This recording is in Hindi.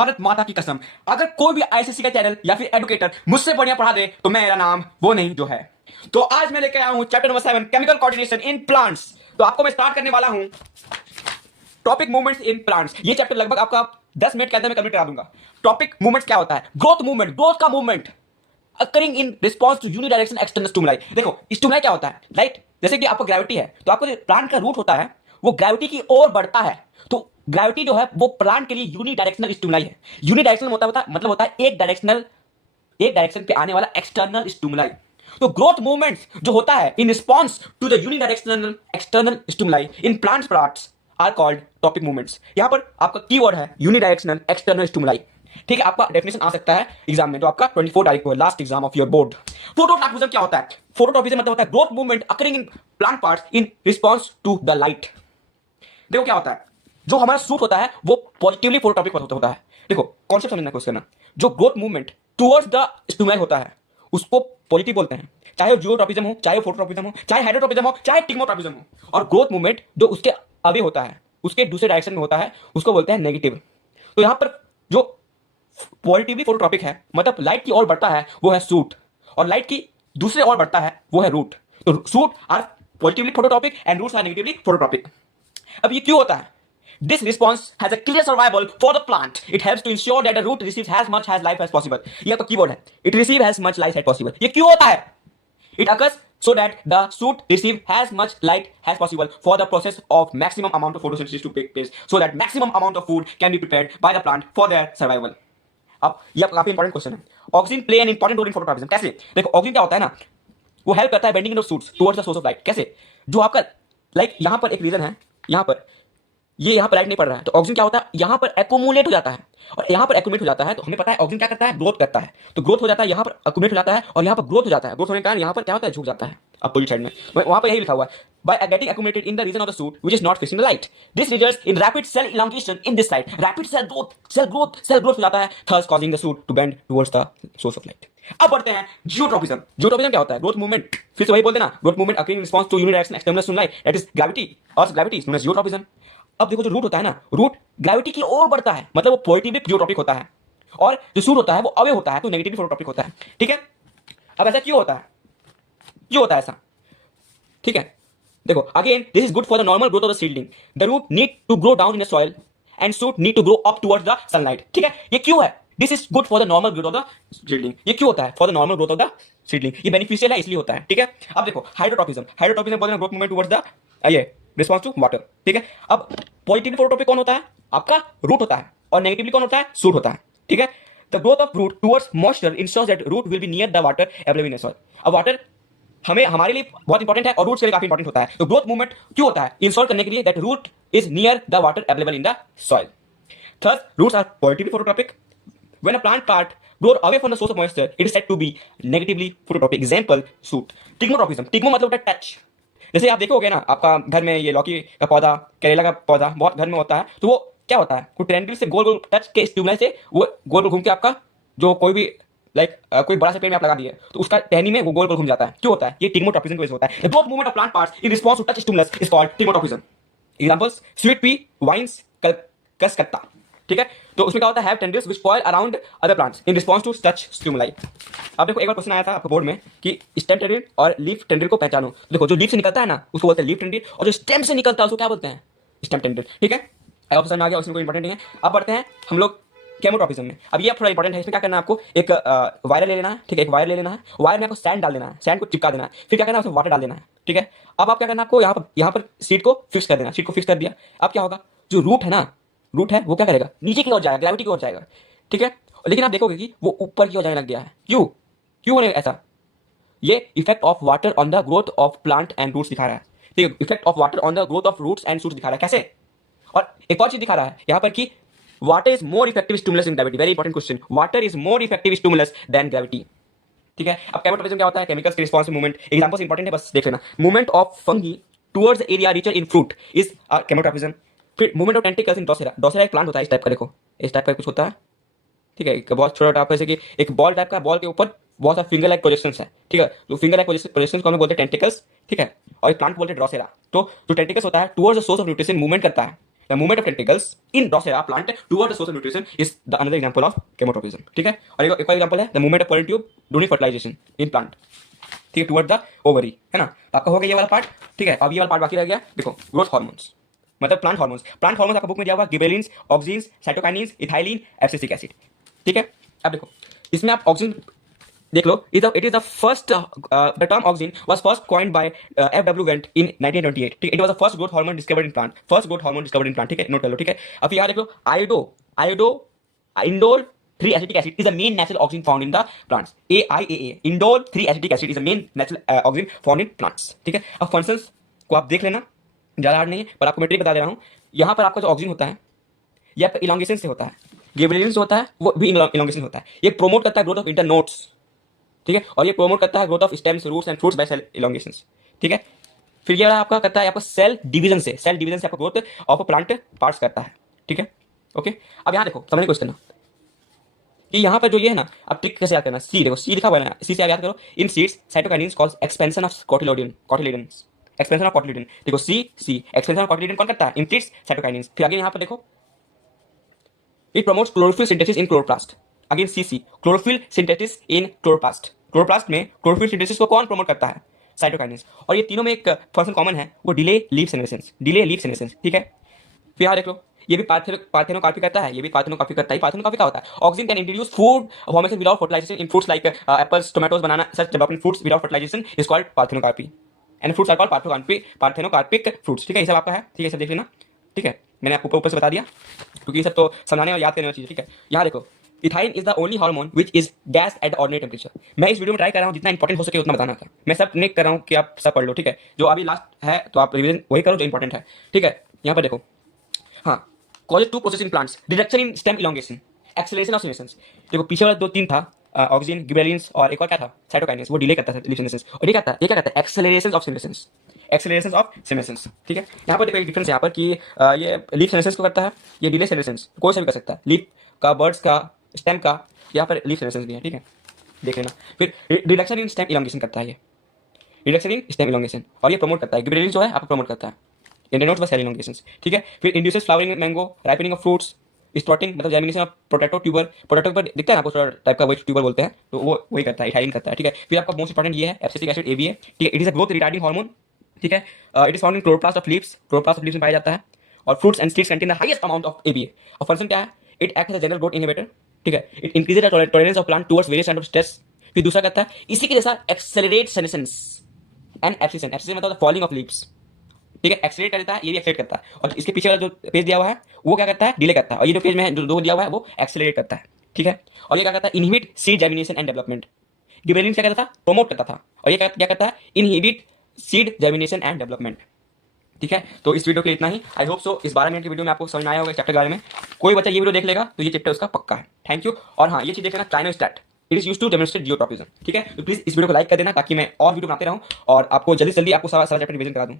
भारत माता की कसम, अगर कोई भी आईसीसी का चैनल या फिर एडुकेटर मुझसे बढ़िया पढ़ा दे तो मेरा नाम वो नहीं जो है। तो आज मैं लेके आया हूं chapter number 7 chemical coordination in plants. तो आपको मैं स्टार्ट करने वाला हूं टॉपिक मूवमेंट्स इन प्लांट्स। ये चैप्टर लगभग आपका 10 मिनट के अंदर मैं कंप्लीट करा दूंगा। टॉपिक मूवमेंट्स क्या होता है? ग्रोथ मूवमेंट, ग्रोथ का movement occurring in response to unidirection external stimuli. देखो स्टिमुलाई क्या होता है, राइट? जैसे कि आपको ग्रेविटी है तो आपको जो प्लांट का रूट होता है वो ग्रेविटी की ओर बढ़ता है। तो ग्रेविटी जो है वो प्लांट के लिए यूनिडायरेक्शनल स्टिमुलाई है। यूनिडायरेक्शनल मतलब होता है एक डायरेक्शन पे आने वाला एक्सटर्नल स्टिमुलाई। तो ग्रोथ मूवमेंट्स जो होता है in response to the unidirectional external stimuli in plants parts are called tropic movements. यहां पर आपका कीवर्ड है यूनिडायरेक्शनल एक्सटर्नल स्टिमुलाई। ठीक है, आपका डेफिनेशन आ सकता है एग्जाम में, तो आपका 24 तारीख को last exam of your board. Phototropism क्या होता है? फोटोट्रॉपिज्म मतलब होता है growth movement occurring in plant parts in response to the light. देखो क्या होता है, जो हमारा सूट होता है वो पॉजिटिवली फोटोट्रॉपिक होता है। देखो कॉन्सेप्ट समझना कोशिश करना, जो growth movement towards the stimuli होता है उसको पॉजिटिव बोलते हैं, चाहे वो जियोट्रॉपिज्म हो, चाहे वो फोटोट्रॉपिज्म हो, चाहे हाइड्रोट्रॉपिज्म हो, चाहे टिग्मोट्रॉपिज्म हो। और ग्रोथ मूवमेंट जो उसके अवे होता है, उसके दूसरे डायरेक्शन में होता है, उसको बोलते हैं नेगेटिव। तो यहां पर जो पॉजिटिवली फोटोट्रॉपिक है मतलब लाइट की ओर बढ़ता है वो है सूट, और लाइट की दूसरे ओर बढ़ता है वो है रूट। तो shoot are positively phototropic and roots are negatively phototropic. अब ये क्यों होता है? This response has a clear survival for the plant. It helps to ensure that the root receives as much as life as possible. ये आपका कीवर्ड है, it receives as much light as possible. ये क्यों होता है? It occurs so that the shoot receive as much light as possible for the process of maximum amount of photosynthesis to take place, so that maximum amount of food can be prepared by the plant for their survival. अब ये काफी इंपॉर्टेंट क्वेश्चन है। Oxygen play an important role in phototropism. कैसे? देखो ऑक्सीजन क्या होता है ना, वो हेल्प करता है bending in shoots towards the source of light. कैसे? जो आपका लाइक यहां पर एक रीजन है, यहां पर ये यहां पर लाइट नहीं पड़ रहा है तो ऑक्सीजन क्या होता है, यहां पर एक्यूमुलेट हो जाता है, और यहां पर एक्यूमुलेट हो जाता है तो हमें पता है ऑक्सीजन क्या करता है, ग्रोथ करता है। तो ग्रोथ हो जाता है, यहां पर एक्यूमुलेट हो जाता है और यहां पर ग्रोथ हो जाता है। ग्रोथ होने के कारण यहां पर क्या होता है, झुक जाता है अपोजिट साइड में। वहां पर यही लिखा हुआ है, by getting accumulated in the region of the shoot which is not facing the light. This results in rapid cell elongation in this site. Rapid cell growth हो जाता है, thus causing the shoot to bend towards the source of light. अब बढ़ते हैं जियोट्रॉपिज्म। जियोट्रॉपिज्म क्या होता है? ग्रोथ मूवमेंट, फिर से वही बोलते ना, growth movement occurring in response to unidirectional external stimuli, that is gravity, और gravity is known as geotropism. अब देखो जो रूट होता है ना, रूट ग्रेविटी की ओर बढ़ता है मतलब वो पॉजिटिवली जियोट्रॉपिक होता है, और जो शूट होता है वो अवे होता है तो नेगेटिवली फोटोट्रॉपिक होता है। ठीक है, अब ऐसा क्यों होता है, क्यों होता है ऐसा? ठीक है, देखो again this is good for the normal growth of the seedling. The root need to grow down in the soil and shoot need to grow up towards the sunlight. ठीक है, ये क्यों है? This is good for the normal growth of the seedling. ये क्यों होता है? For the normal growth of the seedling, ये बेनिफिशियल है इसलिए होता है। ठीक है, अब देखो हाइड्रोट्रॉपिज्म बोलते हैं ग्रोथ मूवमेंट टुवर्ड्स द ये रिस्पॉन्स टू वाटर। ठीक है, अब पॉजिटिवली फोटोट्रॉपिक कौन होता है? आपका रूट होता है, और नेगेटिवली कौन होता है? शूट होता है। ठीक है, the growth of root towards moisture ensures that root will be near the water available in the soil. अब वाटर हमें हमारे लिए बहुत इंपॉर्टेंट है और रूट्स के लिए काफी इंपॉर्टेंट होता है। तो ग्रोथ मूवमेंट क्यों होता है? इंश्योर करने के लिए that root is near the water available in the soil. Third, roots are positively phototropic. When a plant part grow away from the source of moisture, it is said to be negatively phototropic. Example, shoot. Tigmotropism. Tigmo मतलब होता है टच। जैसे आप देखोगे ना, आपका घर में ये लौकी का पौधा, करेला का पौधा बहुत घर में होता है, तो वो क्या होता है, कोई ट्रेंडल से गोल गोल टच के स्टिमुलाई से वो गोल गोल घूम के आपका जो कोई भी कोई बड़ा सा पेड़ में आप लगा दिए तो उसका टहनी में वो गोल गोल घूम जाता है। क्यों होता है? ये टिग्मोट्रॉपिज्म की वजह से होता है। The growth movement of plant parts in response to touch stimulus is called tigmotrophism. Examples, sweet pea, vines, कस्कत्ता। ठीक है, तो उसमें क्या होता है, have tendrils which coil around other plants in response to touch stimuli. अब देखो एक बार क्वेश्चन आया था आपको बोर्ड में कि स्टेम टेंड्रिल और लीफ टेंड्रिल को पहचानो। तो देखो जो लीफ से निकलता है ना उसको बोलते हैं लीफ टेंड्रिल, और जो स्टेम से निकलता है उसको क्या बोलते हैं? Stem tendril. ठीक है, ऑप्शन में आ गया, उसमें कोई इंपॉर्टेंट नहीं है। अब बढ़ते हैं हम लोग केमोट्रॉपिज्म में। अब ये थोड़ा इंपॉर्टेंट है, इसमें क्या करना है आपको, एक वायर ले लेना है। ठीक है, एक वायर ले लेना है, वायर में आपको सैंड डाल देना है, सैंड को चिपका देना है, फिर क्या करना है, उसमें वाटर डाल देना है। ठीक है, अब आप क्या करना है, आपको यहाँ पर सीड को फिक्स कर देना। सीड को फिक्स कर दिया, अब क्या होगा, जो रूट है ना, रूट है वो क्या करेगा, नीचे की ओर जाएगा, ग्रेविटी की ओर जाएगा। ठीक है, लेकिन आप देखोगे कि वो ऊपर की ओर जाने लग गया है। क्यों क्यों होने ऐसा? ये effect of water on the growth of plant and roots दिखा रहा है। ठीक है, effect of water on the growth of roots and shoots दिखा रहा है। कैसे? और एक और चीज दिखा रहा है यहाँ पर कि water is more effective stimulus in gravity. Very important question, water is more effective stimulus than gravity. ठीक है, अब केमोट्रॉपिज्म क्या होता है? केमिकल्स के रिस्पांस मूवमेंट। एग्जांपल्स इंपॉर्टेंट है, बस देख लेना। Movement of fungi towards area richer in fruit is chemotropism. फिर movement of tentacles in Drosera. Drosera एक प्लांट होता है इस टाइप का, देखो इस टाइप का कुछ होता है। ठीक है, एक बहुत छोटा टाइप, जैसे कि एक बॉल टाइप का, बॉल के ऊपर बहुत सारे फिंगर लाइक प्रोजेक्शंस है। ठीक है, तो फिंगर लाइक प्रोजेक्शंस को हम बोलते हैं टेंटिकल्स। ठीक है, और एक प्लांट बोलते हैं ड्रोसेरा। तो जो टेंटिकल्स होता है towards the source of nutrition movement करता है। The movement of tentacles in drosera plant toward the source of nutrition is the another example of chemotropism. ठीक है, और एक और एग्जांपल है the movement of pollen tube during fertilization in plant, ठीक है, टुवर्ड द ओवरी, है ना। तो आपका हो गया ये वाला पार्ट। ठीक है, अब ये वाला पार्ट बाकी रह गया। देखो ग्रोथ हार्मोन्स मतलब प्लांट हार्मोन्स। प्लांट हार्मोन्स आपका बुक में दिया हुआ gibberellins, auxins, cytokinins, ethylene, abscisic acid. ठीक है, अब देखो इसमें आप ऑक्सीजन देख लो। It is the first the term auxin was first coined by F W. Went in 1928। ठीक है, it was the first growth hormone discovered in plant, first growth hormone discovered in plant. ठीक है, नोट कर लो। ठीक है, अब यहाँ देख लो indole 3 acetic acid is the main natural auxin found in the plants. AIAA indole 3 acetic acid is the main natural auxin found in plants. ठीक है, अब फंक्शंस को आप देख लेना, ज़्यादा हार्ड नहीं है, पर आपको मेट्रिक बता दे रहा हूँ। यहाँ पर आपका जो ऑक्सिन होता है ये आपका इलॉन्गेशन से होता है, गिबरेलिन्स होता है वो भी इलॉन्गेशन होता है। ये प्रोमोट करता है ग्रोथ ऑफ इंटरनोड्स। ठीक है, और ये प्रोमोट करता है growth of stems, roots and fruits by cell elongations. ठीक है, फिर ये आपका करता है आपका सेल डिवीजन से आपका ग्रोथ ऑफ प्लांट पार्ट्स करता है। ठीक है, ओके। अब यहाँ देखो समझने की कोशिश करना कि यहाँ पर जो ये है ना, अब ट्रिक कैसे याद करना। सी देखो, सी लिखा हुआ है ना, सी से याद करो। In seeds cytokinins causes expansion of cotyledons, expansion of cotyledon. देखो सी एक्सपेंशन ऑफ कोटिलिडन कौन करता है? In seeds cytokinins. फिर आगे यहाँ पर देखो it promotes chlorophyll synthesis in chloroplast. Again C chlorophyll synthesis in chloroplast. Chloroplast में क्लोरोफिल सिंथेसिस को कौन प्रमोट करता है? साइटोकाइनिन्स। और ये तीनों में एक फंक्शन कॉमन है, वो डिले लीफ सेनेसेंस। ठीक है, फिर यहाँ देख लो ये भी पार्थेनोकार्पी करता है, ये भी पार्थेनोकार्पी करता है। पार्थेनोकार्पी क्या होता है? Oxygen can introduce food formation without fertilization in fruits like apples, tomatoes, banana. Such development fruits without fertilization is called parthenocarpy and fruits are called parthenocarpic fruits. ठीक है, ये सब आपका है। ठीक है, सब देख लेना। ठीक है, मैंने आपको ऊपर से बता दिया क्योंकि ये सब तो समझाने और याद करने वाली चीज़। ठीक है, यहाँ देखो ethyne is the only hormone which is gas at ordinary temperature. मैं इस वीडियो में ट्राई कर रहा हूँ जितना इंपॉर्टेंट हो सके उतना बताना था। मैं सब नेक कर रहा हूँ कि आप सब पढ़ लो। ठीक है, जो अभी लास्ट है तो आप रिवीजन वही करो जो इंपॉर्टेंट है। ठीक है, यहाँ पर देखो हाँ, causes 2 process in plants, reduction in stem elongation, acceleration of senescence. देखो पीछे वाला 2-3 था, ऑक्सिन, गिबरेलिन्स और एक और क्या था? साइटोकाइनेस। वो डिले करता था लीफ सेनेसेंस। और ये क्या करता है? Acceleration of senescence. ठीक है, यहाँ पर देखो एक डिफरेंस यहाँ पर कि ये लीफ सेनेसेंस को करता है, ये डिले सेनेसेंस कोई सा भी कर सकता है, लीफ का, बर्ड्स का, स्टेम का। यहाँ पर लीफ सेनेसेंस भी है। ठीक है, देख लेना। फिर रिडक्शन इन स्टेम इलॉन्गेशन करता है, ये रिडक्शन इन स्टेम इलॉन्गेशन, और ये प्रमोट करता है, गिबरेलिन जो है आपको प्रमोट करता है, इंटरनोड्स बाय सेल इलॉन्गेशंस। ठीक है, फिर induces flowering mango, ripening of fruits, sprouting मतलब germination of potato tuber. Potato पर दिखता है ना आपको टाइप का, वही ट्यूबर बोलते हैं, तो वो वही करता है, इथाइलिन करता है। ठीक है, फिर आपका मोस्ट इंपॉर्टेंट ये है एब्सिसिक एसिड, ABA। ठीक है, it is a growth retarding hormone. ठीक है, it is found in chloroplast of leaves, में पाया जाता है। और fruits and seeds contain the highest amount of ABA। और फंक्शन क्या है? It act as a general growth inhibitor. ठीक है, it increases the tolerance of plant towards various kind of stress. फिर दूसरा करता है इसी के जैसा accelerate senescence and abscission. Abscission मतलब फॉलिंग ऑफ लीव्स। ठीक है, एक्सेलरेट करता है, ये भी एक्सेलरेट करता है। और इसके पीछे वाला जो पेज दिया हुआ है वो क्या करता है? डिले करता है। और ये जो पेज में जो 2 दिया हुआ है वो एक्सेलरेट करता है। ठीक है, और ये क्या करता है? Inhibit seed germination and development. Gibberellin क्या करता था? प्रमोट करता था। और ये क्या करता है? Inhibit seed germination and development. ठीक है, तो इस वीडियो के लिए इतना ही। आई होप सो इस 12 मिनट की वीडियो में आपको समझ में आया होगा चैप्टर के बारे में। कोई बच्चा ये वीडियो देख लेगा तो ये चैप्टर उसका पक्का है। Thank you. और हाँ, ये चीज देखना, clinostat it is used to demonstrate geotropism. ठीक है, तो प्लीज इस वीडियो को लाइक कर देना ताकि मैं और वीडियो बनाते रहूं और आपको जल्दी से जल्दी आपको सारा चैप्टर रिवीजन करा दूं।